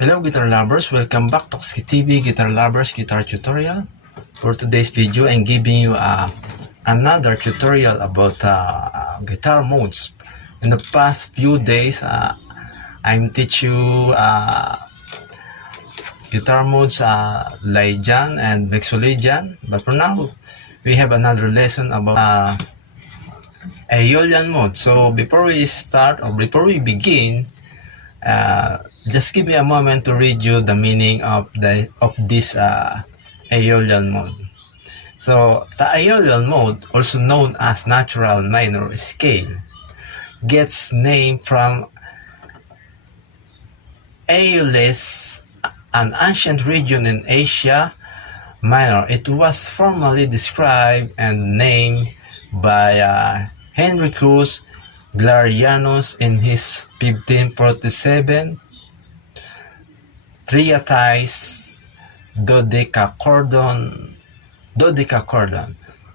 Hello guitar lovers, welcome back to Ski TV Guitar Lovers Guitar Tutorial. For today's video, I'm giving you another tutorial about guitar modes. In the past few days, I'm teach you guitar modes Lydian and Mixolydian. But for now, we have another lesson about Aeolian mode. So before we start or before we begin, just give me a moment to read you the meaning of this Aeolian mode. So the Aeolian mode, also known as natural minor scale, gets name from Aeolis, an ancient region in Asia Minor. It was formally described and named by Henricus Galerianus in his 1547 treatise Dodecacordon.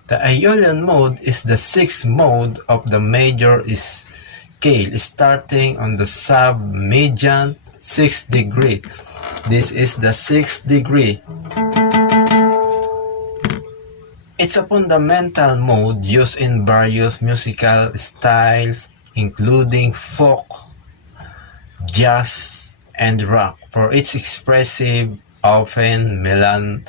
The Aeolian mode is the sixth mode of the major scale, starting on the sub-median 6th degree. This is the 6th degree. It's a fundamental mode used in various musical styles, including folk, jazz, and rock, for its expressive, often melancholic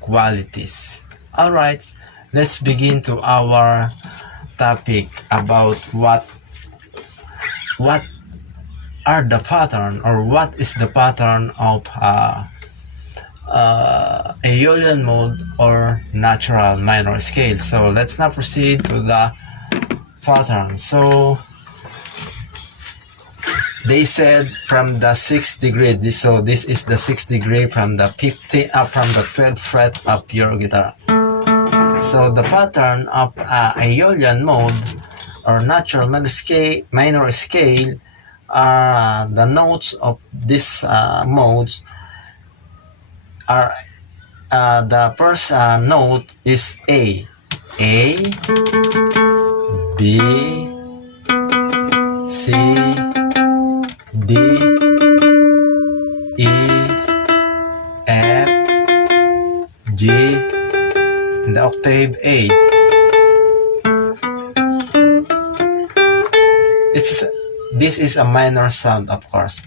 qualities. Alright, let's begin to our topic about what are the pattern, or what is the pattern of Aeolian mode or natural minor scale. So let's now proceed to the pattern. So they said from the 6th degree. So this is the 6th degree from the 12th fret of your guitar. So the pattern of Aeolian mode or natural minor scale are the notes of these modes. Are the first note is A, B, C, D, E, F, G, and the octave A. This is a minor sound, of course.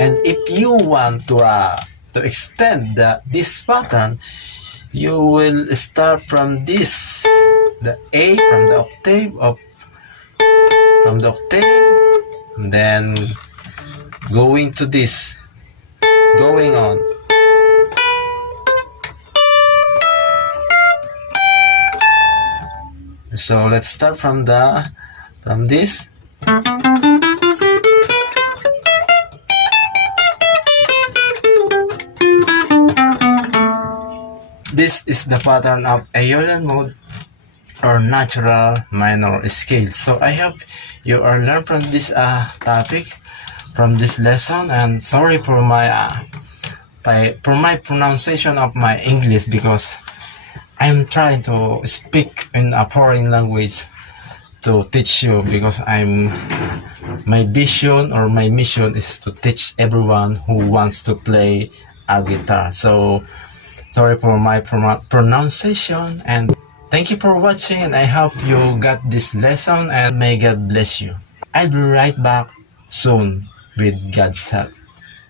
And if you want to extend this pattern, you will start from this, the A, from the octave, and then going to this, going on. So let's start from this. This is the pattern of Aeolian mode or natural minor scale. So I hope you are learned from this topic, from this lesson, and sorry for my pronunciation of my English, because I'm trying to speak in a foreign language to teach you, because my vision or my mission is to teach everyone who wants to play a guitar. So sorry for my pronunciation, and thank you for watching, and I hope you got this lesson, and may God bless you. I'll be right back soon with God's help.